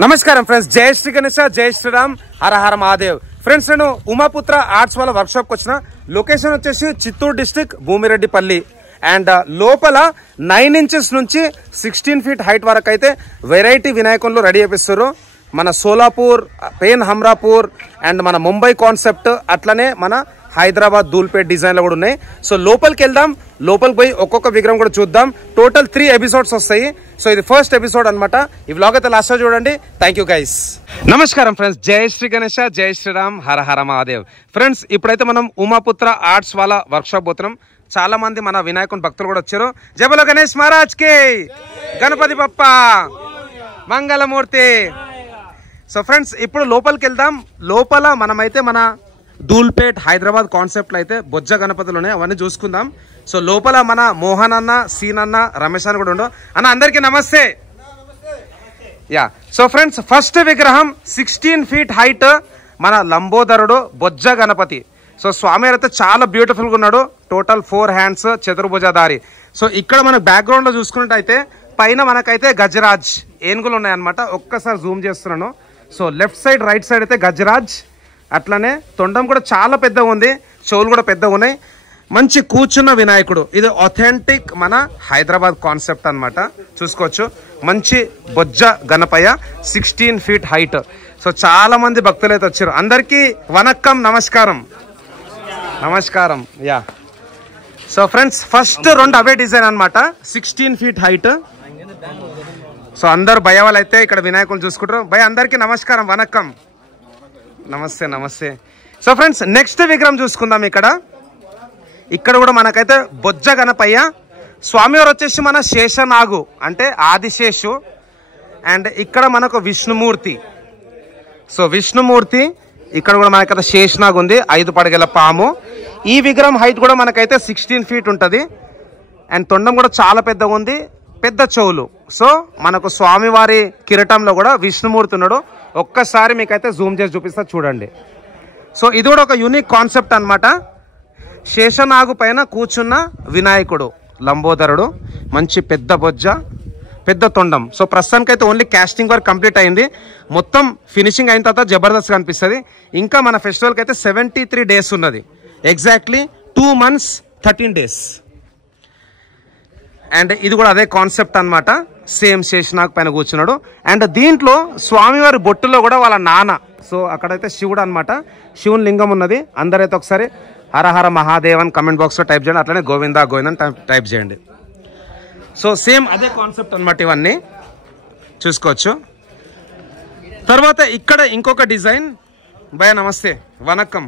నమస్కారం ఫ్రెండ్స్, జై శ్రీ గణేశ, జై శ్రీరామ్, హర హర మహాదేవ్. ఫ్రెండ్స్, నేను ఉమాపుత్ర ఆర్ట్స్ వాళ్ళ వర్క్ షాప్ కి వచ్చిన. లొకేషన్ వచ్చేసి చిత్తూరు డిస్ట్రిక్ట్ భూమిరెడ్డిపల్లి. అండ్ లోపల 9 ఇంచెస్ నుంచి 16 ఫీట్ హైట్ వరకు అయితే వెరైటీ వినాయకులు రెడీ చేపిస్తారు. మన సోలాపూర్, పెయిన్ హమ్రాపూర్ అండ్ మన ముంబై కాన్సెప్ట్, అట్లనే మన హైదరాబాద్ ధూల్పేట్ డిజైన్ లో కూడా ఉన్నాయి. సో లోపలికి వెళ్దాం, లోపలికి పోయి ఒక్కొక్క విగ్రహం కూడా చూద్దాం. టోటల్ 3 ఎపిసోడ్స్ వస్తాయి. సో ఇది ఫస్ట్ ఎపిసోడ్ అనమాట. ఈ వ్లాగ్ అయితే లాస్ట్ చూడండి. Thank you guys. నమస్కారం ఫ్రెండ్స్, జై శ్రీ గణేశ, జై శ్రీరామ్, హర హర మహాదేవ్. ఫ్రెండ్స్, ఇప్పుడైతే మనం ఉమాపుత్ర ఆర్ట్స్ వాళ్ళ వర్క్ షాప్ పోతున్నాం. చాలా మంది మన వినాయకుని భక్తులు కూడా వచ్చారు. జై బోలో గణేష్ మహారాజ్ కి, గణపతి బప్ప మంగళమూర్తి. సో ఫ్రెండ్స్, ఇప్పుడు లోపలికి వెళ్దాం. లోపల మనమైతే మన ధూల్పేట్ హైదరాబాద్ కాన్సెప్ట్ లో అయితే బొజ్జ గణపతులు ఉన్నాయి, అవన్నీ చూసుకుందాం. సో లోపల మన మోహన్ అన్న, సీన్ అన్న, రమేష్ అన్న కూడా ఉండవు. అన్న అందరికి నమస్తే. యా, సో ఫ్రెండ్స్, ఫస్ట్ విగ్రహం 16 ఫీట్ హైట్ మన లంబోదరుడు బొజ్జ గణపతి. సో స్వామి అయితే చాలా బ్యూటిఫుల్ గా ఉన్నాడు. Total 4 hands, చతుర్భుజధారి. సో ఇక్కడ మనకు బ్యాక్గ్రౌండ్ లో చూసుకున్నట్టయితే పైన మనకైతే గజరాజ్ ఏనుగులు ఉన్నాయన్నమాట. ఒక్కసారి జూమ్ చేస్తున్నాను. So left side, right side అయితే గజరాజ్. అట్లనే తొండం కూడా చాలా పెద్దగా ఉంది, చెవులు కూడా పెద్దగా ఉన్నాయి. మంచి కూర్చున్న వినాయకుడు. ఇది ఆథెంటిక్ మన హైదరాబాద్ కాన్సెప్ట్ అన్నమాట. చూసుకోవచ్చు, మంచి బొజ్జ గణపయ్య, 16 ఫీట్ హైట్. సో చాలా మంది భక్తులు అయితే వచ్చారు. అందరికీ వనక్కం, నమస్కారం. నమస్కారం. యా, సో ఫ్రెండ్స్, ఫస్ట్ 2 అవే డిజైన్ అనమాట, 16 ఫీట్ హైట్. సో అందరు భయ వాళ్ళు అయితే ఇక్కడ వినాయకులు చూసుకుంటారు. భయ అందరికీ నమస్కారం, వనక్కం, నమస్తే నమస్తే. సో ఫ్రెండ్స్, నెక్స్ట్ విగ్రహం చూసుకుందాం. ఇక్కడ కూడా మనకైతే బొజ్జ గణపయ్య. స్వామివారు వచ్చేసి మన శేషనాగు, అంటే ఆదిశేషు. అండ్ ఇక్కడ మనకు విష్ణుమూర్తి. సో విష్ణుమూర్తి, ఇక్కడ కూడా మనకైతే శేషనాగు ఉంది, 5 పడగల పాము. ఈ విగ్రహం హైట్ కూడా మనకైతే 16 ఫీట్ ఉంటుంది. అండ్ తొండం కూడా చాలా పెద్దగా ఉంది, పెద్ద చెవులు. సో మనకు స్వామివారి కిరీటంలో కూడా విష్ణుమూర్తి ఉన్నాడు. ఒక్కసారి మీకైతే జూమ్ చేసి చూపిస్తా చూడండి. సో ఇది కూడా ఒక యూనిక్ కాన్సెప్ట్ అనమాట. శేషనాగు పైన కూర్చున్న వినాయకుడు లంబోదరుడు, మంచి పెద్ద బొజ్జ, పెద్ద తొండం. సో ప్రస్తుతానికైతే ఓన్లీ కాస్టింగ్ వర్క్ కంప్లీట్ అయింది. మొత్తం ఫినిషింగ్ అయిన తర్వాత జబర్దస్త్ కనిపిస్తుంది. ఇంకా మన ఫెస్టివల్కి అయితే 73 డేస్ ఉన్నది. Exactly 2 months 13 days. అండ్ ఇది కూడా అదే కాన్సెప్ట్ అనమాట. సేమ్ శేషనాగ్ పైన కూర్చున్నాడు. అండ్ దీంట్లో స్వామివారి బొట్టులో కూడా వాళ్ళ నాన్న. సో అక్కడైతే శివుడు అనమాట, శివుని లింగం ఉన్నది. అందరైతే ఒకసారి హర హర మహాదేవ్ అని కమెంట్ బాక్స్ లో టైప్ చేయండి. అట్లనే గోవిందా గోవింద అని టైప్ చేయండి. సో సేమ్ అదే కాన్సెప్ట్ అనమాట. ఇవన్నీ చూసుకోవచ్చు. తర్వాత ఇక్కడ ఇంకొక డిజైన్. భయ నమస్తే, వనక్కం.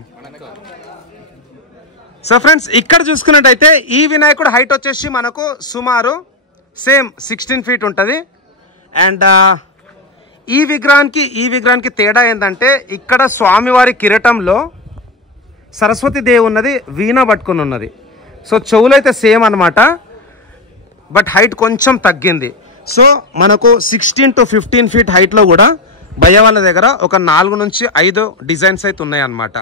సో ఫ్రెండ్స్, ఇక్కడ చూసుకున్నట్టయితే ఈ వినాయకుడు హైట్ వచ్చేసి మనకు సుమారు సేమ్ 16 ఫీట్ ఉంటుంది. అండ్ ఈ విగ్రహానికి తేడా ఏంటంటే, ఇక్కడ స్వామివారి కిరీటంలో సరస్వతి దేవి ఉన్నది, వీణ పట్టుకుని ఉన్నది. సో చెవులు అయితే సేమ్ అనమాట, బట్ హైట్ కొంచెం తగ్గింది. సో మనకు 16 to 15 ఫీట్ హైట్లో కూడా భయ వాళ్ళ దగ్గర ఒక 4 నుంచి 5 డిజైన్స్ అయితే ఉన్నాయి అన్నమాట.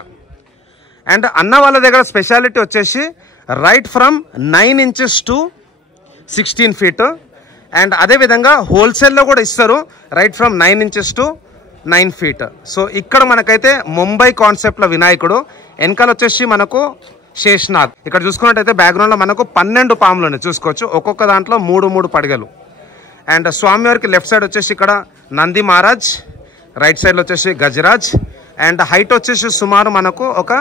అండ్ అన్న వాళ్ళ దగ్గర స్పెషాలిటీ వచ్చేసి right from 9 inches to 16 feet. And అదేవిధంగా హోల్సేల్లో కూడా ఇస్తారు, right from 9 inches to 9 feet. So ఇక్కడ మనకైతే ముంబై కాన్సెప్ట్లో వినాయకుడు. వెనకాల వచ్చేసి మనకు శేషనాగ్. ఇక్కడ చూసుకున్నట్టయితే బ్యాక్గ్రౌండ్లో మనకు 12 పాములు ఉన్నాయి, చూసుకోవచ్చు. ఒక్కొక్క దాంట్లో 3 పడగలు. అండ్ స్వామివారికి లెఫ్ట్ సైడ్ వచ్చేసి ఇక్కడ నంది మహారాజ్, రైట్ సైడ్లో వచ్చేసి గజరాజ్. అండ్ హైట్ వచ్చేసి సుమారు మనకు ఒక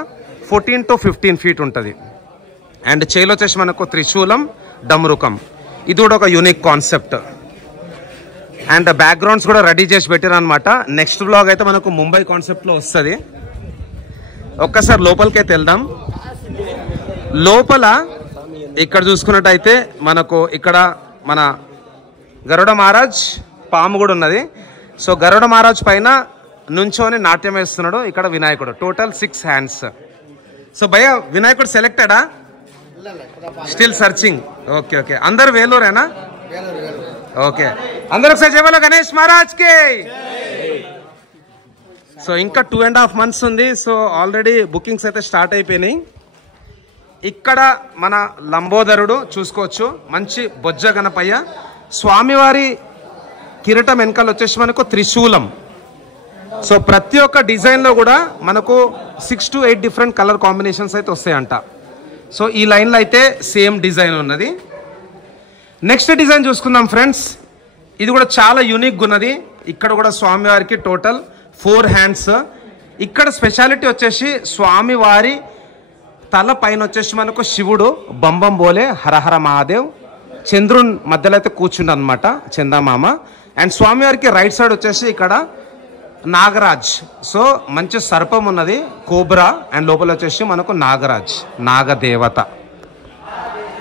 14 to 15 feet ఉంటుంది. అండ్ చేలో వచ్చేసి మనకు త్రిశూలం, డమరుకం. ఇది కూడా ఒక యూనిక్ కాన్సెప్ట్. అండ్ బ్యాక్గ్రౌండ్స్ కూడా రెడీ చేసి పెట్టారు అనమాట. నెక్స్ట్ బ్లాగ్ అయితే మనకు ముంబై కాన్సెప్ట్లో వస్తుంది. ఒక్కసారి లోపలికైతే వెళ్దాం. లోపల ఇక్కడ చూసుకున్నట్టయితే మనకు ఇక్కడ మన గరుడ మహారాజ్ పాము కూడా ఉన్నది. సో గరుడ మహారాజ్ పైన నుంచోని నాట్యం వేస్తున్నాడు. ఇక్కడ వినాయకుడు, టోటల్ 6 హ్యాండ్స్. సో భయ వినాయకుడు సెలెక్టెడా? Still searching. Okay okay. అందరు వేలూరేనా? ఓకే. అందరూ ఒకసారి జై బోలో గణేష్ మహారాజ్ కి. సో ఇంకా 2.5 months ఉంది. సో ఆల్రెడీ బుకింగ్స్ అయితే స్టార్ట్ అయిపోయినాయి. ఇక్కడ మన లంబోదరుడు చూసుకోవచ్చు, మంచి బొజ్జ గణపయ్య. స్వామివారి కిరీటం వెనకాల వచ్చేసి మనకు త్రిశూలం. సో ప్రతి ఒక్క డిజైన్లో కూడా మనకు 6 to 8 డిఫరెంట్ కలర్ కాంబినేషన్స్ అయితే వస్తాయంట. సో ఈ లైన్లో అయితే సేమ్ డిజైన్ ఉన్నది. నెక్స్ట్ డిజైన్ చూసుకుందాం ఫ్రెండ్స్. ఇది కూడా చాలా యూనిక్గా ఉన్నది. ఇక్కడ కూడా స్వామివారికి టోటల్ 4 హ్యాండ్స్. ఇక్కడ స్పెషాలిటీ వచ్చేసి స్వామివారి తల పైన వచ్చేసి మనకు శివుడు బంబం బోలే హరహర మహాదేవ్, చంద్రుని మధ్యలో అయితే కూర్చుండు అనమాట చందమామ. అండ్ స్వామివారికి రైట్ సైడ్ వచ్చేసి ఇక్కడ నాగరాజ్. సో మంచి సర్పం ఉన్నది, కోబ్రా, అండ్ లోపల వచ్చేసి మనకు నాగరాజ్, నాగదేవత.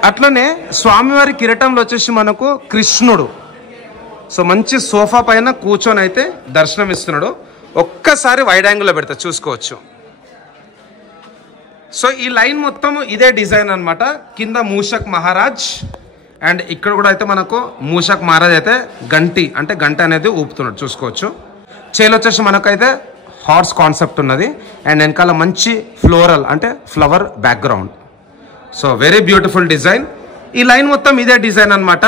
అట్లనే స్వామివారి కిరీటంలో వచ్చేసి మనకు కృష్ణుడు. సో మంచి సోఫా పైన కూర్చొని అయితే దర్శనం ఇస్తున్నాడు. ఒక్కసారి వైడ్ యాంగిల్లో పెడతా చూసుకోవచ్చు. సో ఈ లైన్ మొత్తం ఇదే డిజైన్ అనమాట. కింద మూషక్ మహారాజ్, అండ్ ఇక్కడ కూడా అయితే మనకు మూషక్ మహారాజ్ అయితే గంటి అంటే గంట అనేది ఊపుతున్నాడు చూసుకోవచ్చు. చేలు వచ్చేసి మనకైతే హార్స్ కాన్సెప్ట్ ఉన్నది. అండ్ వెనకాల మంచి ఫ్లోరల్ అంటే flower background. So very beautiful design. ఈ లైన్ మొత్తం ఇదే డిజైన్ అనమాట.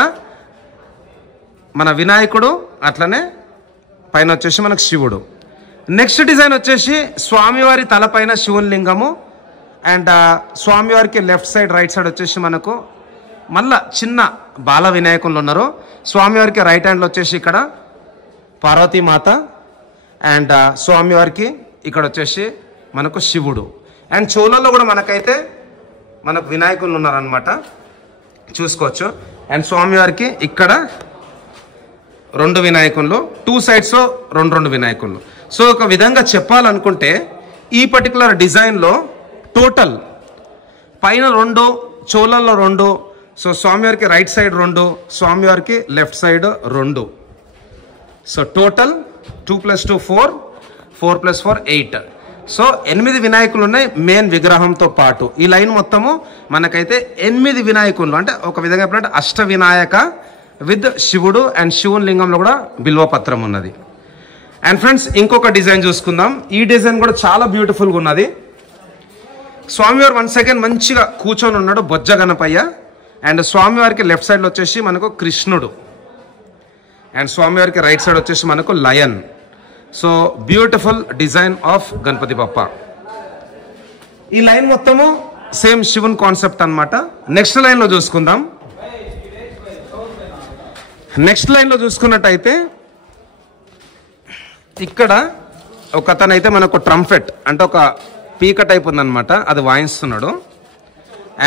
మన వినాయకుడు, అట్లనే పైన వచ్చేసి మనకు శివుడు. నెక్స్ట్ డిజైన్ వచ్చేసి స్వామివారి తలపైన శివుని లింగము, అండ్ స్వామివారికి లెఫ్ట్ సైడ్ రైట్ సైడ్ వచ్చేసి మనకు మళ్ళా చిన్న బాల వినాయకులు ఉన్నారు. స్వామివారికి రైట్ హ్యాండ్లో వచ్చేసి ఇక్కడ పార్వతీమాత, అండ్ స్వామివారికి ఇక్కడ వచ్చేసి మనకు శివుడు. అండ్ చోళల్లో కూడా మనకైతే మనకు వినాయకులు ఉన్నారనమాట చూసుకోవచ్చు. అండ్ స్వామివారికి ఇక్కడ 2 వినాయకులు, 2 సైడ్స్ 2 వినాయకులు. సో ఒక విధంగా చెప్పాలనుకుంటే ఈ పర్టికులర్ డిజైన్లో టోటల్ పైన 2, చోళల్లో 2, సో స్వామివారికి రైట్ సైడ్ 2, స్వామివారికి left side 2. So total 2 + 2 4, 4 + 4 8. So 8 వినాయకులు ఉన్నాయి మెయిన్ విగ్రహంతో పాటు. ఈ లైన్ మొత్తము మనకైతే 8 వినాయకులు, అంటే ఒక విధంగా చెప్పినట్టు అష్ట వినాయక విత్ శివుడు, అండ్ శివుని లింగంలో కూడా బిల్వపత్రం ఉన్నది. అండ్ ఫ్రెండ్స్ ఇంకొక డిజైన్ చూసుకుందాం. ఈ డిజైన్ కూడా చాలా బ్యూటిఫుల్గా ఉన్నది. స్వామివారు వన్స్ అగైన్ మంచిగా కూర్చొని ఉన్నాడు బొజ్జ గణపయ్య. అండ్ స్వామివారికి లెఫ్ట్ సైడ్లో వచ్చేసి మనకు కృష్ణుడు, అండ్ స్వామివారికి రైట్ సైడ్ వచ్చేసి మనకు lion. So beautiful design of Ganapati Bappa. ఈ లైన్ మొత్తము సేమ్ శివుని కాన్సెప్ట్ అనమాట. నెక్స్ట్ లైన్లో చూసుకుందాం. నెక్స్ట్ లైన్లో చూసుకున్నట్టయితే ఇక్కడ ఒక అతనైతే మనకు ట్రంపెట్ అంటే ఒక పీక టైప్ ఉందన్నమాట, అది వాయిస్తున్నాడు.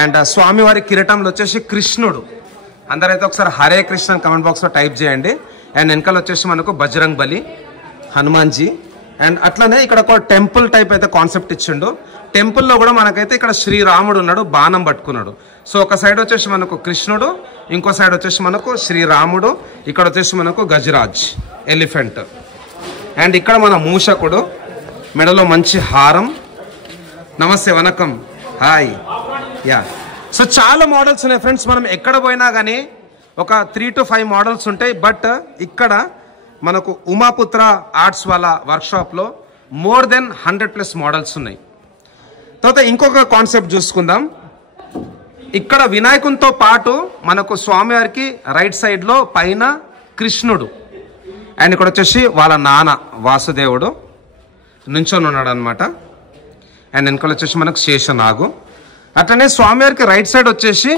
అండ్ స్వామివారి కిరీటంలో వచ్చేసి కృష్ణుడు. అందరైతే ఒకసారి హరే కృష్ణ కమెంట్ బాక్స్లో టైప్ చేయండి. అండ్ వెనకాల వచ్చేసి మనకు బజరంగ్ బలి, హనుమాన్జీ. అండ్ అట్లనే ఇక్కడ ఒక టెంపుల్ టైప్ అయితే కాన్సెప్ట్ ఇచ్చిండు. టెంపుల్లో కూడా మనకైతే ఇక్కడ శ్రీరాముడు ఉన్నాడు, బాణం పట్టుకున్నాడు. సో ఒక సైడ్ వచ్చేసి మనకు కృష్ణుడు, ఇంకో సైడ్ వచ్చేసి మనకు శ్రీరాముడు, ఇక్కడ వచ్చేసి మనకు గజరాజ్ ఎలిఫెంట్. అండ్ ఇక్కడ మన మూషకుడు, మెడలో మంచి హారం. నమస్తే, వనకం, హాయ్, యా. సో చాలా మోడల్స్ ఉన్నాయి ఫ్రెండ్స్. మనం ఎక్కడ పోయినా కానీ ఒక 3 to 5 మోడల్స్ ఉంటాయి. బట్ ఇక్కడ మనకు ఉమాపుత్ర ఆర్ట్స్ వాళ్ళ వర్క్షాప్లో మోర్ దెన్ 100+ మోడల్స్ ఉన్నాయి. తర్వాత ఇంకొక కాన్సెప్ట్ చూసుకుందాం. ఇక్కడ వినాయకునితో పాటు మనకు స్వామివారికి రైట్ సైడ్లో పైన కృష్ణుడు, అండ్ ఇక్కడ వచ్చేసి వాళ్ళ నాన్న వాసుదేవుడు నుంచొని ఉన్నాడు అనమాట. అండ్ వెనకాల వచ్చేసి మనకు శేషనాగు. అట్లనే స్వామివారికి రైట్ సైడ్ వచ్చేసి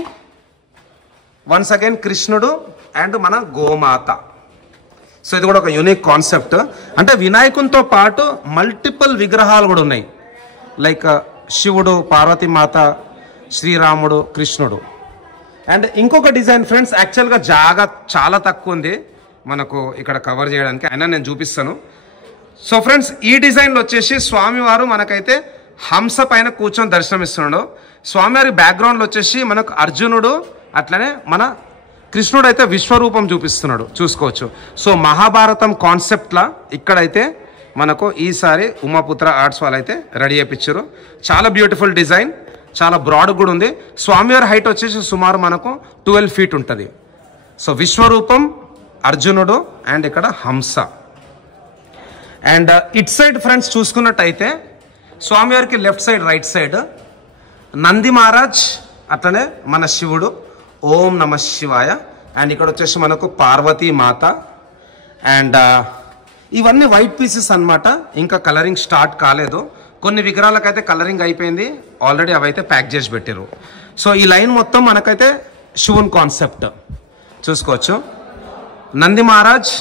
వన్స్ అగైన్ కృష్ణుడు అండ్ మన గోమాత. సో ఇది కూడా ఒక యూనిక్ కాన్సెప్ట్. అంటే వినాయకునితో పాటు మల్టిపుల్ విగ్రహాలు కూడా ఉన్నాయి, లైక్ శివుడు, పార్వతీమాత, శ్రీరాముడు, కృష్ణుడు. అండ్ ఇంకొక డిజైన్ ఫ్రెండ్స్, యాక్చువల్గా జాగా చాలా తక్కువ ఉంది మనకు ఇక్కడ కవర్ చేయడానికి, అయినా నేను చూపిస్తాను. సో ఫ్రెండ్స్ ఈ డిజైన్లో వచ్చేసి స్వామివారు మనకైతే హంస పైన కూర్చొని దర్శనమిస్తున్నాడు. స్వామివారి బ్యాక్గ్రౌండ్లో వచ్చేసి మనకు అర్జునుడు, అట్లనే మన కృష్ణుడు అయితే విశ్వరూపం చూపిస్తున్నాడు చూసుకోవచ్చు. సో మహాభారతం కాన్సెప్ట్లా ఇక్కడైతే మనకు ఈసారి ఉమాపుత్ర ఆర్ట్స్ వాళ్ళు అయితే రెడీ చేయించారు. చాలా బ్యూటిఫుల్ డిజైన్, చాలా బ్రాడ్ కూడా ఉంది. స్వామివారి హైట్ వచ్చేసి సుమారు మనకు 12 feet ఉంటుంది. సో విశ్వరూపం, అర్జునుడు, అండ్ ఇక్కడ హంస. అండ్ ఇట్ సైడ్ ఫ్రెండ్స్ చూసుకున్నట్టయితే స్వామివారికి left side right side Nandi Maharaj, అట్లనే మన శివుడు, ఓం నమ శివాయ. అండ్ ఇక్కడ వచ్చేసి మనకు పార్వతీ మాత. అండ్ ఇవన్నీ వైట్ పీసెస్ అన్నమాట. ఇంకా కలరింగ్ స్టార్ట్ కాలేదు. కొన్ని విగ్రహాలకైతే కలరింగ్ అయిపోయింది ఆల్రెడీ, అవైతే ప్యాక్ చేసి పెట్టారు. సో ఈ లైన్ మొత్తం మనకైతే శివుని కాన్సెప్ట్ చూసుకోవచ్చు. నంది మహారాజ్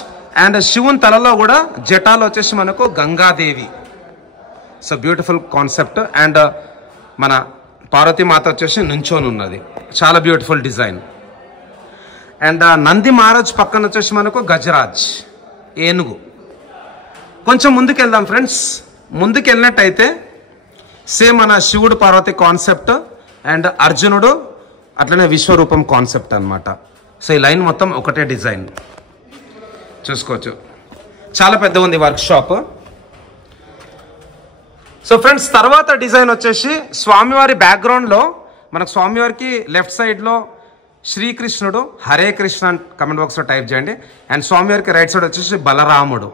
అండ్ శివుని తలలో కూడా జటాలు వచ్చేసి మనకు Gangadevi. So beautiful concept. And మన పార్వతీమాత వచ్చేసి నుంచోని ఉన్నది, చాలా beautiful design. And Nandi Maharaj పక్కన వచ్చేసి మనకు గజరాజ్ ఏనుగు. కొంచెం ముందుకు వెళ్దాం ఫ్రెండ్స్. ముందుకు వెళ్ళినట్టయితే సేమ్ మన శివుడు పార్వతి కాన్సెప్ట్ అండ్ అర్జునుడు అట్లనే విశ్వరూపం కాన్సెప్ట్ అన్నమాట. సో ఈ లైన్ మొత్తం ఒకటే డిజైన్ చూసుకోవచ్చు. చాలా పెద్ద ఉంది వర్క్ షాప్. సో ఫ్రెండ్స్ తర్వాత డిజైన్ వచ్చేసి స్వామివారి బ్యాక్గ్రౌండ్లో మనకు స్వామివారికి లెఫ్ట్ సైడ్లో శ్రీకృష్ణుడు హరే కృష్ణ కమెంట్ బాక్స్లో టైప్ చేయండి. అండ్ స్వామివారికి రైట్ సైడ్ వచ్చేసి బలరాముడు.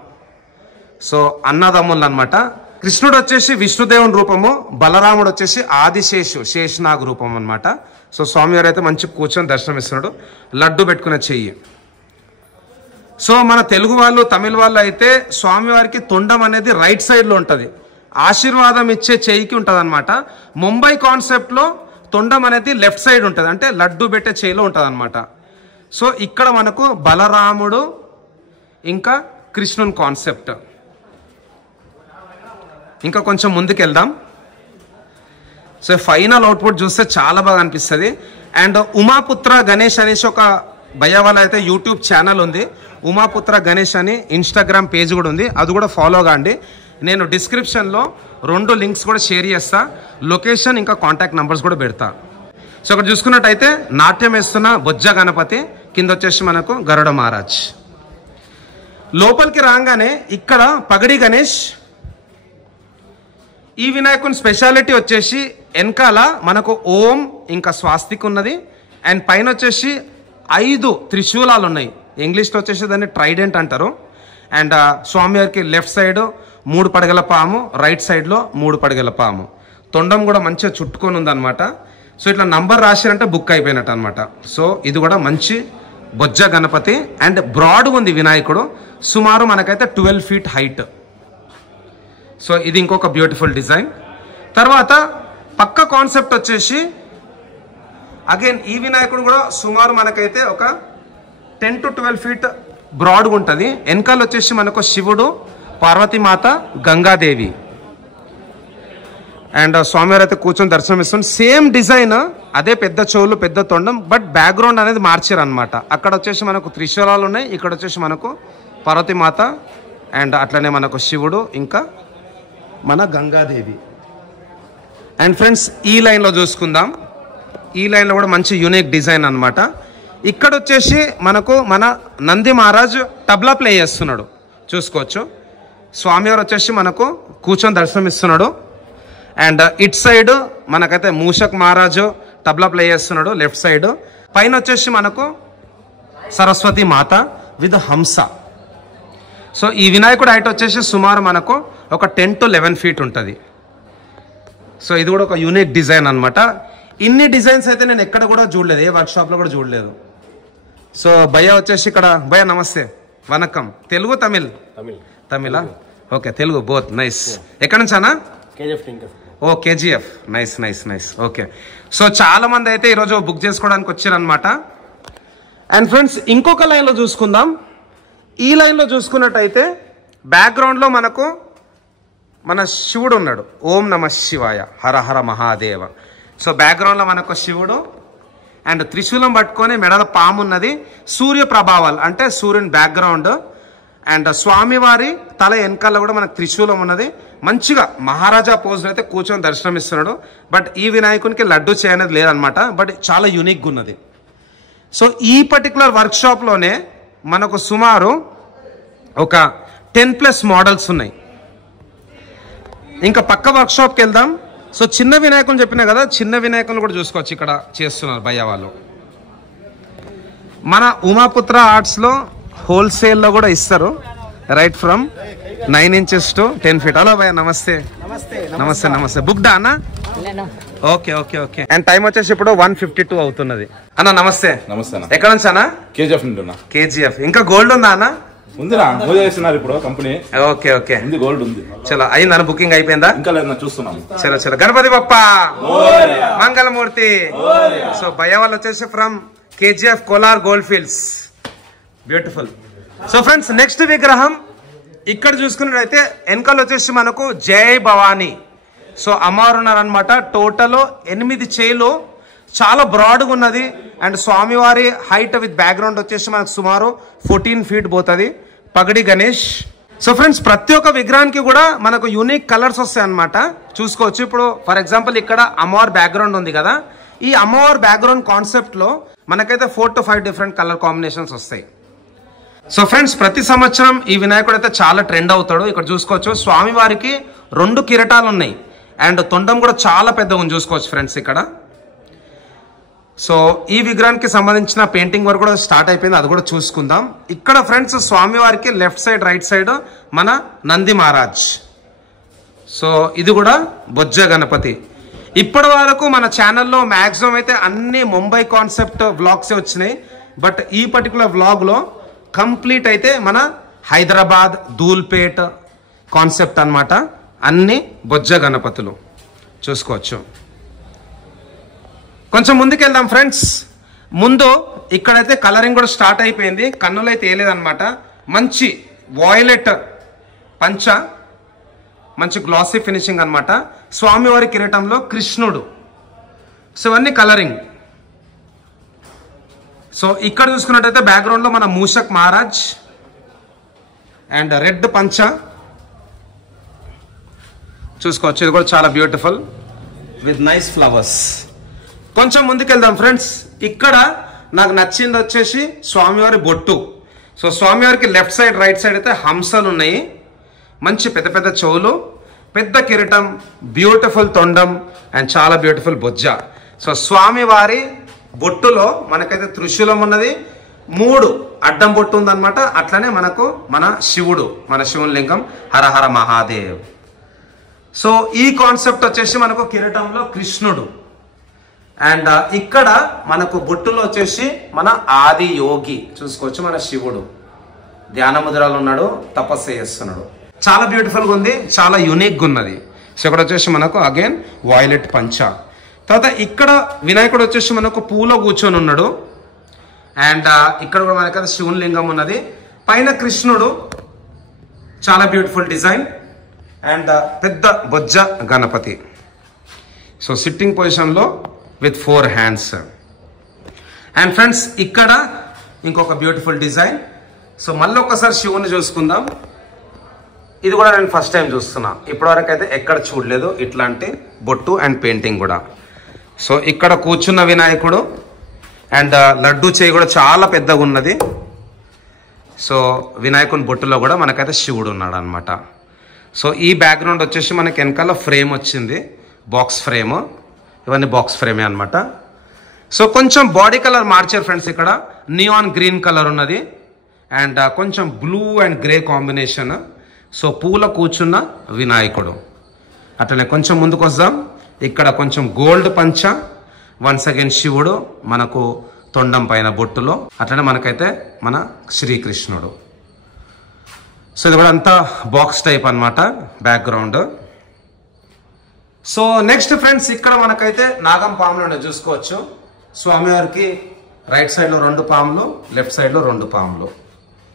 సో అన్నదమ్ములు అనమాట. కృష్ణుడు వచ్చేసి విష్ణుదేవుని రూపము, బలరాముడు వచ్చేసి ఆదిశేషు శేషనాగ్ రూపం అనమాట. సో స్వామివారు అయితే మంచి కూర్చొని దర్శనం ఇస్తున్నాడు, లడ్డు పెట్టుకునే చెయ్యి. సో మన తెలుగు వాళ్ళు తమిళ వాళ్ళు అయితే స్వామివారికి తొండం అనేది రైట్ సైడ్లో ఉంటుంది, ఆశీర్వాదం ఇచ్చే చెయ్యికి ఉంటుంది అనమాట. ముంబై కాన్సెప్ట్లో తొండం అనేది లెఫ్ట్ సైడ్ ఉంటుంది, అంటే లడ్డు పెట్టే చెయ్యిలో ఉంటుంది అనమాట. సో ఇక్కడ మనకు బలరాముడు ఇంకా కృష్ణుని కాన్సెప్ట్. ఇంకా కొంచెం ముందుకు వెళ్దాం. సో ఫైనల్ అవుట్పుట్ చూస్తే చాలా బాగా అనిపిస్తుంది. అండ్ ఉమాపుత్ర గణేష్ అనేసి ఒక భయ్య వాళ్ళ అయితే యూట్యూబ్ ఛానల్ ఉంది, ఉమాపుత్ర గణేష్ అని ఇన్స్టాగ్రామ్ పేజ్ కూడా ఉంది, అది కూడా ఫాలో కాండి. నేను డిస్క్రిప్షన్లో 2 లింక్స్ కూడా షేర్ చేస్తా, లొకేషన్ ఇంకా కాంటాక్ట్ నెంబర్స్ కూడా పెడతా. సో ఇక్కడ చూసుకున్నట్టయితే నాట్యం వేస్తున్న బొజ్జ గణపతి, కింద వచ్చేసి మనకు గరుడ మహారాజ్. లోపలికి రాగానే ఇక్కడ పగడి గణేష్. ఈ వినాయకుని స్పెషాలిటీ వచ్చేసి వెనకాల మనకు ఓం ఇంకా స్వాస్తిక్ ఉన్నది, అండ్ పైన వచ్చేసి 5 త్రిశూలాలు ఉన్నాయి. ఇంగ్లీష్లో వచ్చేసి దాన్ని ట్రైడెంట్ అంటారు. అండ్ స్వామివారికి లెఫ్ట్ సైడ్ 3 పడగల పాము, రైట్ సైడ్లో 3 పడగల పాము. తొండం కూడా మంచిగా చుట్టుకొని ఉందన్నమాట. సో ఇట్లా నంబర్ రాశారంటే బుక్ అయిపోయినట్టు అనమాట. సో ఇది కూడా మంచి బొజ్జ గణపతి అండ్ బ్రాడ్ ఉంది వినాయకుడు, సుమారు మనకైతే 12 feet హైట్. సో ఇది ఇంకొక బ్యూటిఫుల్ డిజైన్. తర్వాత పక్క కాన్సెప్ట్ వచ్చేసి అగైన్ ఈ వినాయకుడు కూడా సుమారు మనకైతే ఒక 10 to 12 feet బ్రాడ్గా ఉంటుంది. వెనకాల వచ్చేసి మనకు శివుడు, పార్వతీమాత, గంగాదేవి. అండ్ స్వామివారు అయితే కూర్చొని దర్శనం ఇస్తుంది. సేమ్ డిజైన్, అదే పెద్ద చెవులు పెద్ద తొండం, బట్ బ్యాక్గ్రౌండ్ అనేది మార్చారు అనమాట. అక్కడ వచ్చేసి మనకు త్రిశూలాలు ఉన్నాయి, ఇక్కడ వచ్చేసి మనకు పార్వతీమాత అండ్ అట్లనే మనకు శివుడు ఇంకా మన గంగాదేవి. అండ్ ఫ్రెండ్స్ ఈ లైన్లో చూసుకుందాం. ఈ లైన్లో కూడా మంచి యూనిక్ డిజైన్ అనమాట. ఇక్కడ వచ్చేసి మనకు మన నంది మహారాజ్ తబలా ప్లే చేస్తున్నాడు చూసుకోవచ్చు. స్వామివారు వచ్చేసి మనకు కూర్చొని దర్శనం ఇస్తున్నాడు. అండ్ ఇట్ సైడ్ మనకైతే మూషక్ మహారాజు తబలా ప్లే చేస్తున్నాడు లెఫ్ట్ సైడ్. పైన వచ్చేసి మనకు సరస్వతి మాత విత్ హంస. సో ఈ వినాయకుడు హైట్ వచ్చేసి సుమారు మనకు ఒక 10 to 11 feet ఉంటుంది. సో ఇది కూడా ఒక యూనిక్ డిజైన్ అనమాట. ఇన్ని డిజైన్స్ అయితే నేను ఎక్కడ కూడా చూడలేదు, ఏ వర్క్షాప్లో కూడా చూడలేదు. సో భయ్య వచ్చేసి ఇక్కడ, భయ్య నమస్తే, వనకం. Telugu Tamil? Tamil, okay. Telugu both, nice. ఎక్కడ నుంచి అన్నా? Oh KGF, nice nice nice, okay. So చాలా మంది అయితే ఈరోజు బుక్ చేసుకోవడానికి వచ్చారనమాట. అండ్ ఫ్రెండ్స్ ఇంకొక లైన్లో చూసుకుందాం. ఈ లైన్లో చూసుకున్నట్టయితే బ్యాక్గ్రౌండ్లో మనకు మన శివుడు ఉన్నాడు, ఓం నమ శివాయ హర హర మహాదేవ. సో బ్యాక్గ్రౌండ్లో మనకు శివుడు అండ్ త్రిశూలం పట్టుకొని మెడల పాము ఉన్నది, సూర్య ప్రభావాలు అంటే సూర్యుని బ్యాక్గ్రౌండ్. అండ్ స్వామివారి తల వెనకాల కూడా మనకు త్రిశూలం ఉన్నది. మంచిగా మహారాజా పోజ్లో అయితే కూర్చొని దర్శనం ఇస్తున్నాడు. బట్ ఈ వినాయకునికి లడ్డు చేయనేది లేదనమాట, బట్ చాలా యూనిక్గా ఉన్నది. సో ఈ పర్టికులర్ వర్క్షాప్లోనే మనకు సుమారు ఒక 10+ మోడల్స్ ఉన్నాయి. ఇంకా పక్క వర్క్షాప్కి వెళ్దాం. సో చిన్న వినాయకులు చెప్పినా కదా, చిన్న వినాయకులు కూడా చూసుకోవచ్చు, ఇక్కడ చేస్తున్నారు భయ్య వాళ్ళు. మన ఉమాపుత్ర ఆర్ట్స్లో హోల్సేల్లో కూడా ఇస్తారు, right from 9 inches to 10 feet. Hello భయ్య, నమస్తే. నమస్తే నమస్తే. బుక్ డా అన్న? Okay okay okay. And time వచ్చేసి ఇప్పుడు 1:52 అవుతున్నది. అన్న నమస్తే. నమస్తే. ఎక్కడ నుంచి అన్న? కేజీఎఫ్ నుండి. కేజీఎఫ్. ఇంకా గోల్డ్ ఉందా అన్న? ఉందిరా పూజ చేస్తున్నారు ఇప్పుడు కంపెనీ. ఓకే ఓకే ఉంది, గోల్డ్ ఉంది. చలో అయిందా, బుకింగ్ అయిపోయిందా? ఇంకా లేదు, చూస్తున్నాం. చలో చలో గణపతి బప్ప మంగళమూర్తి. సో భయ వాళ్ళు వచ్చేసి from KGF Kolar gold fields. Beautiful. So friends next విగ్రహం ఇక్కడ చూసుకున్నట్టయితే వెనకాల వచ్చేసి మనకు జై భవానీ. సో అమ్మవారు ఉన్నారనమాట. టోటల్ 8 చేలు, చాలా బ్రాడ్గా ఉన్నది. అండ్ స్వామివారి హైట్ విత్ బ్యాక్గ్రౌండ్ వచ్చేసి మనకు సుమారు 14 feet పోతుంది. పగడి గణేష్. సో ఫ్రెండ్స్ ప్రతి ఒక్క విగ్రహానికి కూడా మనకు యూనిక్ కలర్స్ వస్తాయి అనమాట. చూసుకోవచ్చు. ఇప్పుడు ఫర్ ఎగ్జాంపుల్ ఇక్కడ అమ్మవారి బ్యాక్గ్రౌండ్ ఉంది కదా, ఈ అమ్మవారి బ్యాక్గ్రౌండ్ కాన్సెప్ట్ లో మనకైతే 4 to 5 డిఫరెంట్ కలర్ కాంబినేషన్స్ వస్తాయి. సో ఫ్రెండ్స్ ప్రతి సంవత్సరం ఈ వినాయకుడు అయితే చాలా ట్రెండ్ అవుతాడు. ఇక్కడ చూసుకోవచ్చు స్వామివారికి 2 కిరీటాలు ఉన్నాయి. అండ్ తొండం కూడా చాలా పెద్దగా ఉంది, చూసుకోవచ్చు ఫ్రెండ్స్ ఇక్కడ. సో ఈ విగ్రహానికి సంబంధించిన పెయింటింగ్ వర్క్ కూడా స్టార్ట్ అయిపోయింది, అది కూడా చూసుకుందాం. ఇక్కడ ఫ్రెండ్స్ స్వామివారికి లెఫ్ట్ సైడ్ రైట్ సైడ్ మన నంది మహారాజ్. సో ఇది కూడా బొజ్జ గణపతి. ఇప్పటి వరకు మన ఛానల్లో మ్యాక్సిమం అయితే అన్ని ముంబై కాన్సెప్ట్ వ్లాగ్సే వచ్చినాయి. బట్ ఈ పర్టికులర్ వ్లాగ్లో కంప్లీట్ అయితే మన హైదరాబాద్ ధూల్పేట్ కాన్సెప్ట్ అన్నమాట. అన్ని బొజ్జ గణపతులు చూసుకోవచ్చు. కొంచెం ముందుకెళ్దాం ఫ్రెండ్స్. ముందు ఇక్కడైతే కలరింగ్ కూడా స్టార్ట్ అయిపోయింది, కన్నులు అయితే వేయలేదన్నమాట. మంచి వాయిలెట్ పంచ, మంచి గ్లాసీ ఫినిషింగ్ అన్నమాట. స్వామివారి కిరీటంలో కృష్ణుడు. సో ఇవన్నీ కలరింగ్. సో ఇక్కడ చూసుకున్నట్టయితే బ్యాక్గ్రౌండ్లో మన మూషక్ మహారాజ్ అండ్ రెడ్ పంచ చూసుకోవచ్చు. ఇది కూడా చాలా బ్యూటిఫుల్ విత్ నైస్ ఫ్లవర్స్. కొంచెం ముందుకెళ్దాం ఫ్రెండ్స్. ఇక్కడ నాకు నచ్చింది వచ్చేసి స్వామివారి బొట్టు. సో స్వామివారికి లెఫ్ట్ సైడ్ రైట్ సైడ్ అయితే హంసలు ఉన్నాయి, మంచి పెద్ద పెద్ద చెవులు, పెద్ద కిరీటం, బ్యూటిఫుల్ తొండం అండ్ చాలా బ్యూటిఫుల్ బొజ్జ. సో స్వామివారి బొట్టులో మనకైతే త్రిశూలం ఉన్నది, 3 అడ్డం బొట్టు ఉందన్నమాట. అట్లనే మనకు మన శివుడు, మన శివుని లింగం హరహర మహాదేవ్. సో ఈ కాన్సెప్ట్ వచ్చేసి మనకు కిరీటంలో కృష్ణుడు. అండ్ ఇక్కడ మనకు బొట్టులో వచ్చేసి మన ఆది యోగి చూసుకోవచ్చు, మన శివుడు ధ్యాన ముద్రలో ఉన్నాడు, తపస్సు చేస్తున్నాడు. చాలా బ్యూటిఫుల్గా ఉంది, చాలా యూనిక్గా ఉన్నది. సో ఇక్కడ వచ్చేసి మనకు అగైన్ వాయిలెట్ పంచ. తర్వాత ఇక్కడ వినాయకుడు వచ్చేసి మనకు పూలో కూర్చొని ఉన్నాడు. అండ్ ఇక్కడ కూడా మనకైతే శివుని లింగం ఉన్నది, పైన కృష్ణుడు, చాలా బ్యూటిఫుల్ డిజైన్. అండ్ పెద్ద బొజ్జ గణపతి. సో సిట్టింగ్ పొజిషన్లో విత్ 4 hands. అండ్ ఫ్రెండ్స్ ఇక్కడ ఇంకొక బ్యూటిఫుల్ డిజైన్. సో మళ్ళీ ఒకసారి శివుని చూసుకుందాం. ఇది కూడా నేను ఫస్ట్ టైం చూస్తున్నా, ఇప్పటివరకు అయితే ఎక్కడ చూడలేదు ఇట్లాంటి బొట్టు అండ్ పెయింటింగ్ కూడా. సో ఇక్కడ కూర్చున్న వినాయకుడు అండ్ లడ్డు చేయి కూడా చాలా పెద్దగా ఉన్నది. సో వినాయకుని బొట్టులో కూడా మనకైతే శివుడు ఉన్నాడు అనమాట. సో ఈ బ్యాక్గ్రౌండ్ వచ్చేసి మనకి వెనకాల ఫ్రేమ్ వచ్చింది, బాక్స్ ఫ్రేమ్. ఇవన్నీ బాక్స్ ఫ్రేమే అనమాట. సో కొంచెం బాడీ కలర్ మార్చారు ఫ్రెండ్స్. ఇక్కడ నియాన్ గ్రీన్ కలర్ ఉన్నది అండ్ కొంచెం blue and grey combination. So పూల కూర్చున్న వినాయకుడు. అట్లనే కొంచెం ముందుకు వద్దాం. ఇక్కడ కొంచెం గోల్డ్ పంచ, వన్స్ అగైన్ శివుడు మనకు తొండం పైన బొట్టులో. అట్లనే మనకైతే మన శ్రీకృష్ణుడు. సో ఇది కూడా అంతా బాక్స్ టైప్ అనమాట బ్యాక్గ్రౌండ్. సో నెక్స్ట్ ఫ్రెండ్స్ ఇక్కడ మనకైతే నాగం పాములు ఉన్నాయి, చూసుకోవచ్చు. స్వామివారికి రైట్ సైడ్లో 2 పాములు, లెఫ్ట్ సైడ్లో 2 పాములు.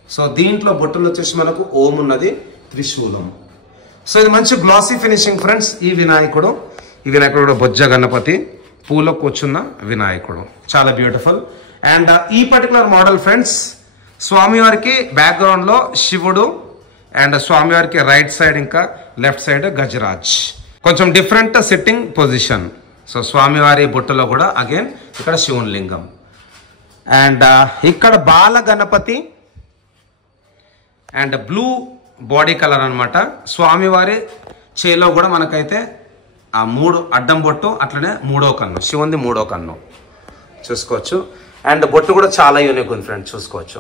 సో దీంట్లో బొట్టులు వచ్చేసి మనకు ఓం ఉన్నది, త్రిశూలం. సో ఇది మంచి గ్లాసీ ఫినిషింగ్ ఫ్రెండ్స్. ఈ వినాయకుడు కూడా బొజ్జ గణపతి, పూలో కూర్చున్న వినాయకుడు, చాలా బ్యూటిఫుల్. అండ్ ఈ పర్టికులర్ మోడల్ ఫ్రెండ్స్ స్వామివారికి బ్యాక్గ్రౌండ్లో శివుడు అండ్ స్వామివారికి రైట్ సైడ్ ఇంకా లెఫ్ట్ సైడ్ గజరాజ్. కొంచెం డిఫరెంట్ సిట్టింగ్ పొజిషన్. సో స్వామివారి బొట్టులో కూడా అగైన్ ఇక్కడ శివుని లింగం. అండ్ ఇక్కడ Bala Ganapati and blue body colour అనమాట. స్వామివారి చేలో కూడా మనకైతే ఆ 3 అడ్డం బొట్టు, అట్లనే 3వ కన్ను, శివుంది 3వ కన్ను చూసుకోవచ్చు. అండ్ బొట్టు కూడా చాలా యూనిక్ ఉంది ఫ్రెండ్స్, చూసుకోవచ్చు.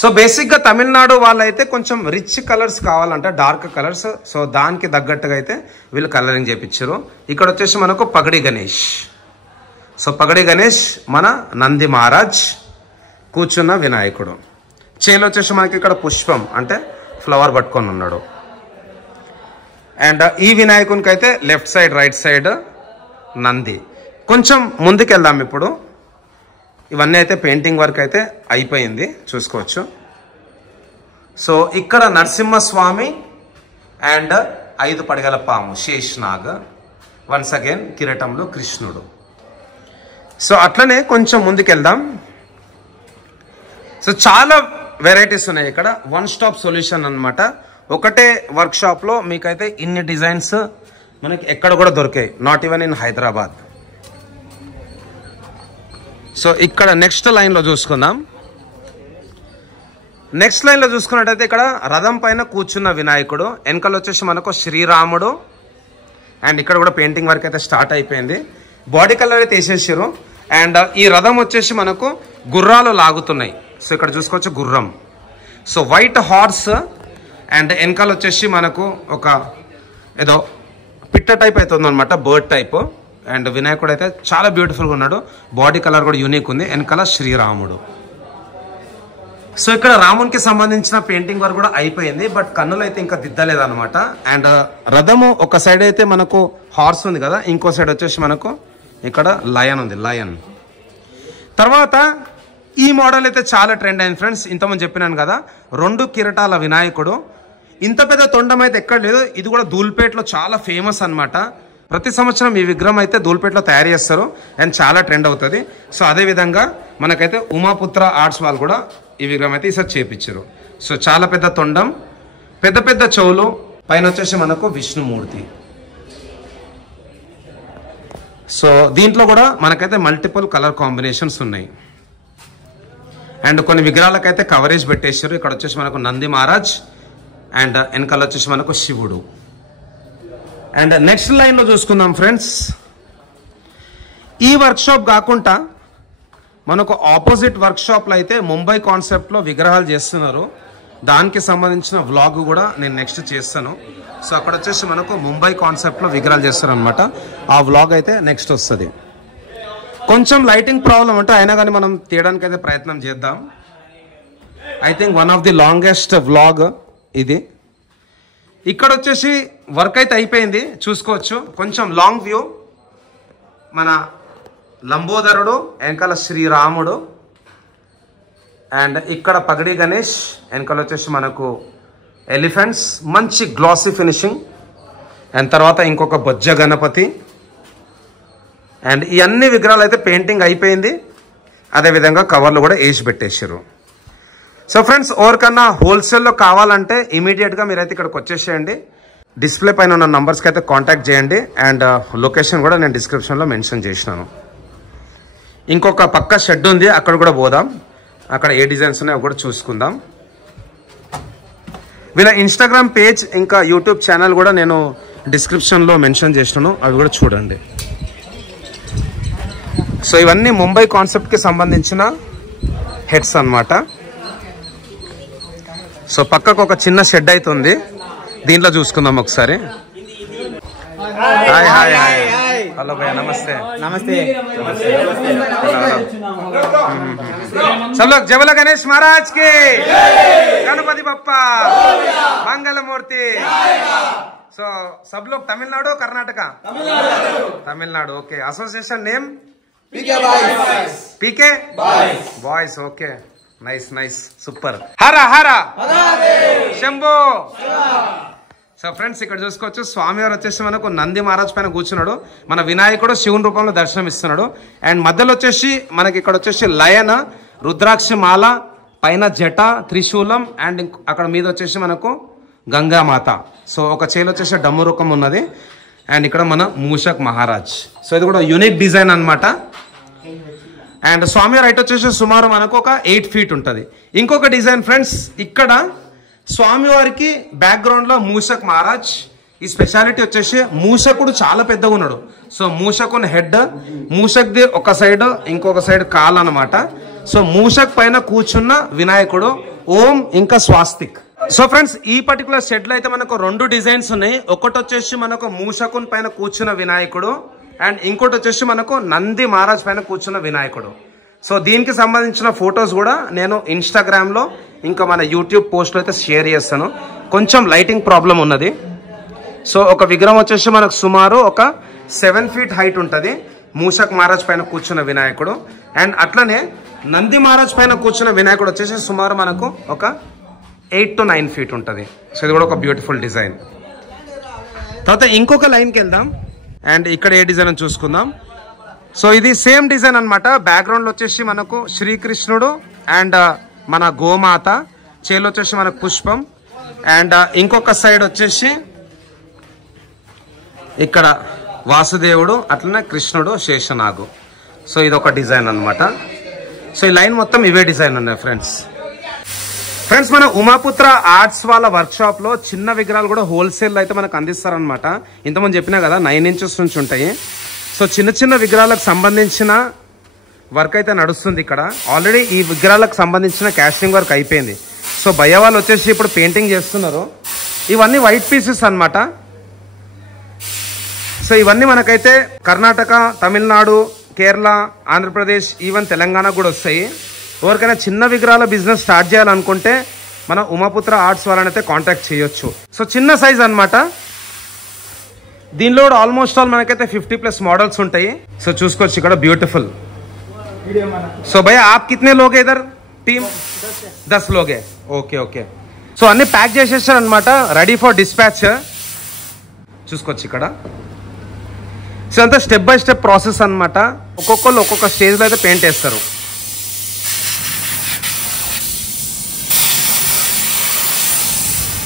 సో బేసిక్గా తమిళనాడు వాళ్ళైతే కొంచెం రిచ్ కలర్స్ కావాలంట, డార్క్ కలర్స్. సో దానికి తగ్గట్టుగా అయితే వీళ్ళు కలరింగ్ చేయించారు. ఇక్కడ వచ్చేసి మనకు పగడి గణేష్. సో పగడి గణేష్ మన నంది మహారాజ్, కూర్చున్న వినాయకుడు, చేలో వచ్చేసి మనకి ఇక్కడ పుష్పం అంటే ఫ్లవర్ పట్టుకొని ఉన్నాడు. అండ్ ఈ వినాయకునికి అయితే left side right side Nandi. కొంచెం ముందుకెళ్దాం ఇప్పుడు. ఇవన్నీ అయితే పెయింటింగ్ వర్క్ అయితే అయిపోయింది చూసుకోవచ్చు. సో ఇక్కడ నరసింహస్వామి అండ్ 5 పడగల పాము శేష్నాగ్, వన్స్ అగైన్ కిరీటంలో కృష్ణుడు. సో అట్లనే కొంచెం ముందుకెళ్దాం. సో చాలా వెరైటీస్ ఉన్నాయి ఇక్కడ. వన్ స్టాప్ సొల్యూషన్ అనమాట. ఒకటే వర్క్షాప్లో మీకైతే ఇన్ని డిజైన్స్ మనకి ఎక్కడ కూడా దొరికాయి, not even in Hyderabad. So ఇక్కడ నెక్స్ట్ లైన్లో చూసుకుందాం. నెక్స్ట్ లైన్లో చూసుకున్నట్టయితే ఇక్కడ రథం పైన కూర్చున్న వినాయకుడు, వెనకాల వచ్చేసి మనకు శ్రీరాముడు. అండ్ ఇక్కడ కూడా పెయింటింగ్ వర్క్ అయితే స్టార్ట్ అయిపోయింది. బాడీ కలర్ అయితే వేసేసారు. అండ్ ఈ రథం వచ్చేసి మనకు గుర్రాలు లాగుతున్నాయి. సో ఇక్కడ చూసుకోవచ్చు గుర్రం. సో వైట్ హార్స్ అండ్ వెనకాల వచ్చేసి మనకు ఒక ఏదో పిట్ట టైప్ అవుతుంది అనమాట, బర్డ్ టైప్. అండ్ వినాయకుడు అయితే చాలా బ్యూటిఫుల్గా ఉన్నాడు. బాడీ కలర్ కూడా యూనిక్ ఉంది. వెనకాల శ్రీరాముడు. సో ఇక్కడ రామునికి సంబంధించిన పెయింటింగ్ వర్క్ కూడా అయిపోయింది, బట్ కన్నులు అయితే ఇంకా దిద్దలేదు అనమాట. అండ్ రథము ఒక సైడ్ అయితే మనకు హార్స్ ఉంది కదా, ఇంకో సైడ్ వచ్చేసి మనకు ఇక్కడ లయన్ ఉంది, లయన్. తర్వాత ఈ మోడల్ అయితే చాలా ట్రెండ్ అయింది ఫ్రెండ్స్. ఇంతకుముందు చెప్పినాను కదా, 2 కిరీటాల వినాయకుడు. ఇంత పెద్ద తొండం అయితే ఎక్కడ లేదు. ఇది కూడా ధూల్పేటలో చాలా ఫేమస్ అనమాట. ప్రతి సంవత్సరం ఈ విగ్రహం అయితే ధూల్పేటలో తయారు చేస్తారు అండ్ చాలా ట్రెండ్ అవుతుంది. సో అదేవిధంగా మనకైతే ఉమాపుత్ర ఆర్ట్స్ వాళ్ళు కూడా ఈ విగ్రహం అయితే ఈసారి చేపించారు. సో చాలా పెద్ద తొండం, పెద్ద పెద్ద చెవులు, పైన వచ్చేసి మనకు విష్ణుమూర్తి. సో దీంట్లో కూడా మనకైతే మల్టిపుల్ కలర్ కాంబినేషన్స్ ఉన్నాయి. అండ్ కొన్ని విగ్రహాలకైతే కవరేజ్ పెట్టేశారు. ఇక్కడ వచ్చేసి మనకు నంది మహారాజ్ అండ్ వెనకాల వచ్చేసి మనకు శివుడు. అండ్ నెక్స్ట్ లైన్లో చూసుకుందాం ఫ్రెండ్స్. ఈ వర్క్షాప్ కాకుండా మనకు ఆపోజిట్ వర్క్షాప్లో అయితే ముంబై కాన్సెప్ట్లో విగ్రహాలు చేస్తున్నారు. దానికి సంబంధించిన వ్లాగ్ కూడా నేను నెక్స్ట్ చేస్తాను. సో అక్కడ వచ్చేసి మనకు ముంబై కాన్సెప్ట్లో విగ్రహాలు చేస్తారు అనమాట. ఆ వ్లాగ్ అయితే నెక్స్ట్ వస్తుంది. కొంచెం లైటింగ్ ప్రాబ్లం అంటే అయినా కానీ మనం తీయడానికి అయితే ప్రయత్నం చేద్దాం. I think one of the longest vlog ఇది. ఇక్కడ వచ్చేసి వర్క్ అయితే అయిపోయింది చూసుకోవచ్చు. కొంచెం లాంగ్ వ్యూ, మన లంబోదరుడు, వెనకాల శ్రీరాముడు. అండ్ ఇక్కడ పగడి గణేష్, వెనకాల వచ్చేసి మనకు ఎలిఫెంట్స్, మంచి గ్లాసీ ఫినిషింగ్. అండ్ తర్వాత ఇంకొక బొజ్జ గణపతి. అండ్ ఈ అన్ని విగ్రహాలు అయితే పెయింటింగ్ అయిపోయింది. అదేవిధంగా కవర్లు కూడా వేసి పెట్టేశారు. సో ఫ్రెండ్స్, ఎవరికన్నా హోల్సేల్లో కావాలంటే ఇమీడియట్గా మీరైతే ఇక్కడికి వచ్చేసేయండి. డిస్ప్లే పైన ఉన్న నంబర్స్కి అయితే కాంటాక్ట్ చేయండి. అండ్ లొకేషన్ కూడా నేను డిస్క్రిప్షన్లో మెన్షన్ చేసినాను. ఇంకొక పక్క షెడ్ ఉంది, అక్కడ కూడా పోదాం. అక్కడ ఏ డిజైన్స్ ఉన్నాయో కూడా చూసుకుందాం. వీళ్ళ ఇన్స్టాగ్రామ్ పేజ్ ఇంకా యూట్యూబ్ ఛానల్ కూడా నేను డిస్క్రిప్షన్లో మెన్షన్ చేసినాను, అవి కూడా చూడండి. సో ఇవన్నీ ముంబై కాన్సెప్ట్కి సంబంధించిన హెడ్స్ అన్నమాట. సో పక్కకు ఒక చిన్న షెడ్ అయితే ఉంది, దీంట్లో చూసుకుందాం ఒకసారి. హాయ్ హాయ్ హాయ్, హలో భయ్యా, నమస్తే. నమస్తే. सब लोग जय बोलो गणेश महाराज के, गणपति बप्पा, मंगल मूर्ति. सो सब लोग Tamil Nadu Karnataka? Tamil Nadu. Okay. Association name PK boys. Okay, nice nice, super. Hara Hara Shambho. So friends, ఇక్కడ చూసుకోవచ్చు స్వామివారు వచ్చేసి మనకు నంది మహారాజ్ పైన కూర్చున్నాడు. మన వినాయకుడు శివుని రూపంలో దర్శనం ఇస్తున్నాడు. అండ్ మధ్యలో వచ్చేసి మనకి ఇక్కడ వచ్చేసి లయన్, రుద్రాక్ష మాల, పైన జట, త్రిశూలం. అండ్ అక్కడ మీద వచ్చేసి మనకు గంగామాత. సో ఒక చేలు వచ్చేసి డమ్ము రూపం ఉన్నది. అండ్ ఇక్కడ మన మూషక్ మహారాజ్. సో ఇది కూడా యూనిక్ డిజైన్ అనమాట. అండ్ స్వామి రైట్ వచ్చేసి సుమారు మనకు ఒక 8 feet ఉంటుంది. ఇంకొక డిజైన్ ఫ్రెండ్స్, ఇక్కడ స్వామివారికి బ్యాక్గ్రౌండ్లో మూషక్ మహారాజ్. ఈ స్పెషాలిటీ వచ్చేసి మూషకుడు చాలా పెద్దగా ఉన్నాడు. సో మూషకుని హెడ్, మూషక్ది ఒక సైడ్, ఇంకొక సైడ్ కాల్ అనమాట. సో మూషక్ పైన కూర్చున్న వినాయకుడు, ఓం ఇంకా స్వాస్తిక్. సో ఫ్రెండ్స్, ఈ పర్టికులర్ షెడ్ లో అయితే మనకు 2 డిజైన్స్ ఉన్నాయి. ఒకటి వచ్చేసి మనకు మూషకుని పైన కూర్చున్న వినాయకుడు, అండ్ ఇంకోటి వచ్చేసి మనకు నంది మహారాజ్ పైన కూర్చున్న వినాయకుడు. సో దీనికి సంబంధించిన ఫొటోస్ కూడా నేను ఇన్స్టాగ్రామ్లో ఇంకా మన యూట్యూబ్ పోస్ట్లో అయితే షేర్ చేస్తాను. కొంచెం లైటింగ్ ప్రాబ్లం ఉన్నది. సో ఒక విగ్రహం వచ్చేసి మనకు సుమారు ఒక 7 feet హైట్ ఉంటుంది. మూషక్ మహారాజ్ పైన కూర్చున్న వినాయకుడు. అండ్ అట్లనే నంది మహారాజ్ పైన కూర్చున్న వినాయకుడు వచ్చేసి సుమారు మనకు ఒక 8 to 9 feet ఉంటుంది. సో ఇది కూడా ఒక బ్యూటిఫుల్ డిజైన్. తర్వాత ఇంకొక లైన్కి వెళ్దాం. అండ్ ఇక్కడ ఏ డిజైన్ అని చూసుకుందాం. సో ఇది సేమ్ డిజైన్ అనమాట. బ్యాక్గ్రౌండ్లో వచ్చేసి మనకు శ్రీకృష్ణుడు అండ్ మన గోమాత, చేలో వచ్చేసి మనకు పుష్పం. అండ్ ఇంకొక సైడ్ వచ్చేసి ఇక్కడ వాసుదేవుడు, అట్లనే కృష్ణుడు, శేషనాగు. సో ఇది ఒక డిజైన్ అనమాట. సో ఈ లైన్ మొత్తం ఇవే డిజైన్ ఉన్నాయి ఫ్రెండ్స్. మన ఉమాపుత్ర ఆర్ట్స్ వాళ్ళ వర్క్షాప్ లో చిన్న విగ్రహాలు కూడా హోల్సేల్ అయితే మనకు అందిస్తారనమాట. ఇంతకుముందు చెప్పినా కదా 9 inches నుంచి ఉంటాయి. సో చిన్న చిన్న విగ్రహాలకు సంబంధించిన వర్క్ అయితే నడుస్తుంది ఇక్కడ. ఆల్రెడీ ఈ విగ్రహాలకు సంబంధించిన క్యాస్టింగ్ వర్క్ అయిపోయింది. సో భయ్య వాళ్ళు వచ్చేసి ఇప్పుడు పెయింటింగ్ చేస్తున్నారు. ఇవన్నీ వైట్ పీసెస్ అనమాట. సో ఇవన్నీ మనకైతే కర్ణాటక, తమిళనాడు, కేరళ, ఆంధ్రప్రదేశ్, ఈవెన్ తెలంగాణ కూడా వస్తాయి. ఎవరికైనా చిన్న విగ్రహాల బిజినెస్ స్టార్ట్ చేయాలనుకుంటే మన ఉమాపుత్ర ఆర్ట్స్ వాళ్ళని అయితే కాంటాక్ట్ చేయొచ్చు. సో చిన్న సైజ్ అనమాట. దీనిలో కూడా ఆల్మోస్ట్ ఆల్ మనకైతే 50+ మోడల్స్ ఉంటాయి. సో చూసుకోవచ్చు ఇక్కడ బ్యూటిఫుల్. సో భయ్య ఆప్ కితనే లోగే ఇదర్ టీమ్? 10 లోగే. Okay okay. సో అన్ని ప్యాక్ చేసేసారు అనమాట, రెడీ ఫర్ డిస్పాచ్. చూసుకోవచ్చు ఇక్కడ. సో అంతా స్టెప్ బై స్టెప్ ప్రాసెస్ అనమాట. ఒక్కొక్కళ్ళు ఒక్కొక్క స్టేజ్లో అయితే పెయింట్ వేస్తారు.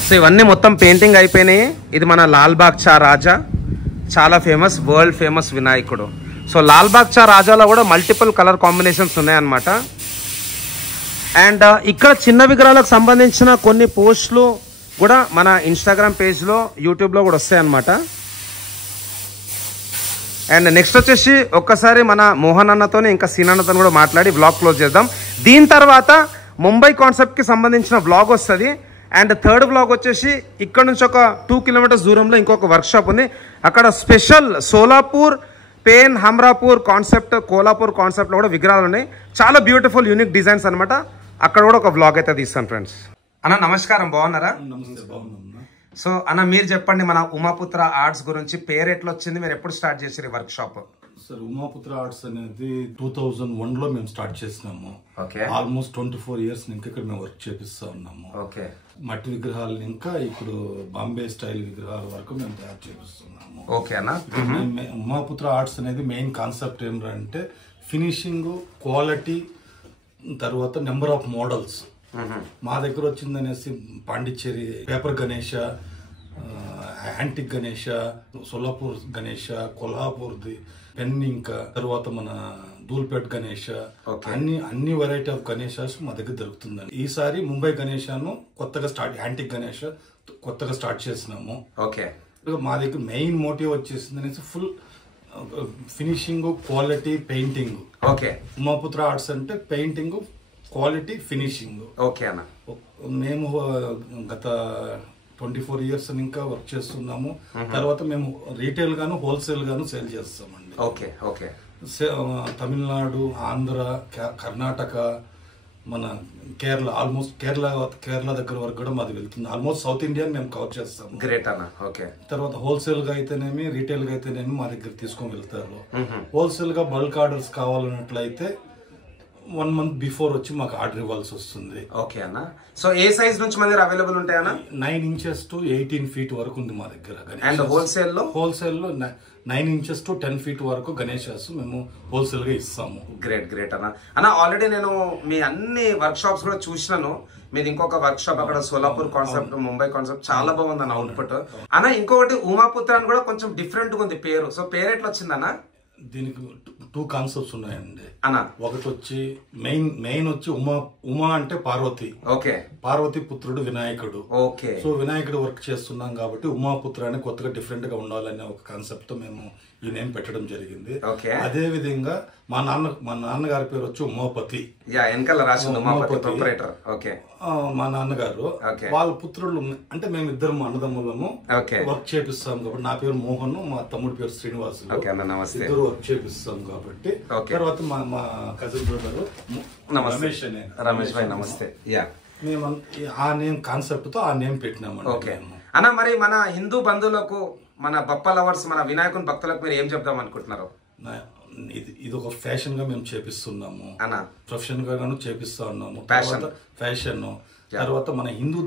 సో ఇవన్నీ మొత్తం పెయింటింగ్ అయిపోయినాయి. ఇది మన లాల్బాగ్ చా రాజా, చాలా ఫేమస్, వరల్డ్ ఫేమస్ వినాయకుడు. సో లాల్బాగ్ చా రాజాలో కూడా మల్టిపుల్ కలర్ కాంబినేషన్స్ ఉన్నాయన్నమాట. అండ్ ఇక్కడ చిన్న విగ్రహాలకు సంబంధించిన కొన్ని పోస్టులు కూడా మన ఇన్స్టాగ్రామ్ పేజ్లో, యూట్యూబ్లో కూడా వస్తాయి అన్నమాట. అండ్ నెక్స్ట్ వచ్చేసి ఒక్కసారి మన మోహన్ అన్నతో ఇంకా సీన్ అన్నతో కూడా మాట్లాడి వ్లాగ్ క్లోజ్ చేద్దాం. దీని తర్వాత ముంబై కాన్సెప్ట్కి సంబంధించిన వ్లాగ్ వస్తుంది. అండ్ థర్డ్ వ్లాగ్ వచ్చేసి ఇక్కడ నుంచి ఒక 2 kilometers దూరంలో ఇంకొక వర్క్షాప్ ఉంది. అక్కడ స్పెషల్ సోలాపూర్, పేన్, హమ్రాపూర్ కాన్సెప్ట్, కోలాపూర్ కాన్సెప్ట్లో కూడా విగ్రహాలు ఉన్నాయి. చాలా బ్యూటిఫుల్ యూనిక్ డిజైన్స్ అనమాట. అక్కడ కూడా ఒక వ్లాగ్ అయితే తీస్తాను ఫ్రెండ్స్. అన్న నమస్కారం, బాగున్నారా? సో అన్న మీరు చెప్పండి, మన ఉమాపుత్ర ఆర్ట్స్ గురించి. పేరు ఎట్లా వచ్చింది, మీరు ఎప్పుడు స్టార్ట్ చేసారు work shop? Sir Umaputra arts అనేది 2001లో మేము స్టార్ట్ చేసినాము. ఆల్మోస్ట్ 24 years ఇంకా ఇక్కడ మేము వర్క్ చేపిస్తా ఉన్నాము. మట్టి విగ్రహాలు ఇంకా ఇప్పుడు బాంబే స్టైల్ విగ్రహాల వరకు మేము తయారు చేపిస్తున్నాము. ఓకే అన్న. ఉమాపుత్ర ఆర్ట్స్ అనేది మెయిన్ కాన్సెప్ట్ ఏంటంటే ఫినిషింగ్, క్వాలిటీ, తర్వాత నెంబర్ ఆఫ్ మోడల్స్. మా దగ్గర వచ్చిందనేసి పాండిచ్చేరి పేపర్ గణేష, యాంటిక్ గణేష, సోలాపూర్ గణేష, కొల్హాపూర్ది పెన్నింక, తర్వాత మన ధూల్పేట్ గణేష, అన్ని వెరైటీ ఆఫ్ గణేషాస్ మా దగ్గర దొరుకుతుందండి. ఈసారి ముంబై గణేషను కొత్తగా యాంటిక్ గణేష కొత్తగా స్టార్ట్ చేసినాము. మా దగ్గర మెయిన్ మోటివ్ వచ్చేసింది అనేసి full finishing, quality, painting. Umaputra arts అంటే పెయింటింగ్, క్వాలిటీ, ఫినిషింగ్. మేము గత 24 years ఇంకా వర్క్ చేస్తున్నాము. తర్వాత మేము రీటైల్ గాను హోల్సేల్ గాను సేల్ చేస్తామండి. తమిళనాడు, ఆంధ్ర, కర్ణాటక, మన కేరళ, ఆల్మోస్ట్ కేరళ దగ్గర వరకు కూడా మాది వెళ్తుంది. ఆల్మోస్ట్ సౌత్ ఇండియా మేము కవర్ చేస్తాము. గ్రేట్ అన్న. తర్వాత హోల్సేల్ గా అయితేనేమి, రీటైల్ గా అయితేనేమి మా దగ్గర తీసుకొని వెళ్తారు. హోల్సేల్ గా బల్క్ ఆర్డర్స్ కావాలన్నట్లయితే 1 month బిఫోర్ వచ్చి మాకు ఆర్డర్ ఇవ్వాల్సి వస్తుంది. ఓకే అన్న. సో ఏ సైజ్ నుంచి మన దగ్గర అవైలబుల్ ఉంటాయన్నా? 9 inches to 18 feet వరకు ఉంది మా దగ్గర. అండ్ హోల్సేల్ లో 9 inches to 10 feet వరకు గణేషాస్ మేము హోల్సేల్ గా ఇస్తాము. గ్రేట్ అన్న. అన్న ఆల్రెడీ నేను మీ అన్ని వర్క్ షాప్స్ కూడా చూసినాను. మీది ఇంకొక వర్క్ షాప్ అక్కడ సోలాపూర్ కాన్సెప్ట్, ముంబై కాన్సెప్ట్, చాలా బాగుంది అన్న అవుట్పుట్. అన్న ఇంకొకటి ఉమాపుత్ర అని కూడా కొంచెం డిఫరెంట్ గా ఉంది పేరు. సో పేరు ఎట్లా వచ్చిందన్న? దీనికి 2 కాన్సెప్ట్స్ ఉన్నాయండి అన్న. ఒకటి వచ్చి మెయిన్ వచ్చి ఉమా అంటే పార్వతి. పార్వతి పుత్రుడు వినాయకుడు. సో వినాయకుడు వర్క్ చేస్తున్నాం కాబట్టి ఉమాపుత్ర అని కొత్తగా డిఫరెంట్ గా ఉండాలనే ఒక కాన్సెప్ట్ తో మేము ఈ నేమ్ పెట్టడం జరిగింది. అదే విధంగా మా నాన్నగారి పేరు వచ్చి ఉమాపతి. మా నాన్నగారు వాళ్ళ పుత్రులు అంటే మేము ఇద్దరు అన్నదమ్ములము వర్క్ చేపిస్తాం కాబట్టి నా పేరు మోహన్, మా తమ్ముడి పేరు శ్రీనివాస్, ఇద్దరు వర్క్ చేపిస్తాం కాబట్టి. తర్వాత మా కజిన్ బ్రదర్ రమేష్ భాయ్ నమస్తే. మేము ఆ నేమ్ కాన్సెప్ట్ తో ఆ నేమ్ పెట్టినామండి. ఓకే అన్న, మరి మన హిందూ బంధువులకు, మన బప్ప లవర్స్, మన వినాయకుని భక్తులకు మీరు ఏం చెప్దాం అనుకుంటున్నారు? ఇది ఒక ఫ్యాషన్ గా మేము చేపిస్తున్నాము అన్న, ప్రొఫెషన్ గాను చేపిస్తా ఉన్నాము. ఫ్యాషన్ తర్వాత మన హిందూ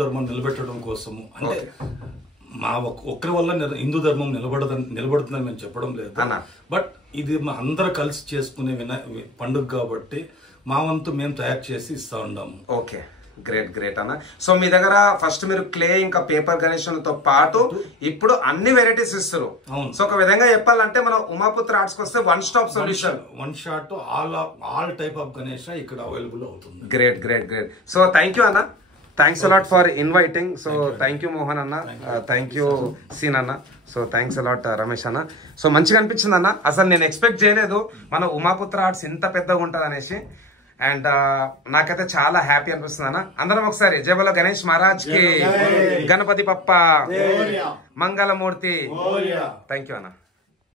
ధర్మం నిలబెట్టడం కోసము, అంటే మా ఒక్కరి వల్ల హిందూ ధర్మం నిలబడుతుందని మేము చెప్పడం లేదు, బట్ ఇది మా అందరూ కలిసి చేసుకునే పండుగ కాబట్టి మా వంతు మేము తయారు చేసి ఇస్తా ఉన్నాము. ఓకే, గ్రేట్ గ్రేట్ అన్న. సో మీ దగ్గర ఫస్ట్ మీరు క్లే ఇంకా పేపర్ గణేశులతో పాటు ఇప్పుడు అన్ని వెరైటీస్ ఇస్తారు. సో ఒక విధంగా చెప్పాలంటే మనం ఉమాపుత్ర ఆర్ట్స్ వస్తే one stop solution, one shot all type of Ganesh ఇక్కడ అవైలబుల్ అవుతుంది. Great great great. So thank you అన్న, thanks a lot for inviting. So thank you Mohan అన్న, థ్యాంక్ యూ సీన్ అన్న. సో థ్యాంక్స్ అలాట్ రమేష్ అన్న. సో మంచిగా అనిపించింది అన్న, అసలు నేను ఎక్స్పెక్ట్ చేయలేదు మన ఉమాపుత్ర ఆర్ట్స్ ఇంత పెద్దగా ఉంటుంది అనేసి. అండ్ నాకైతే చాలా హ్యాపీ అనిపిస్తుంది అన్న. అందరం ఒకసారి జై బోలో గణేష్ మహారాజ్ కి, గణపతి బప్పా, మంగళమూర్తి. థ్యాంక్ యూ అన్న.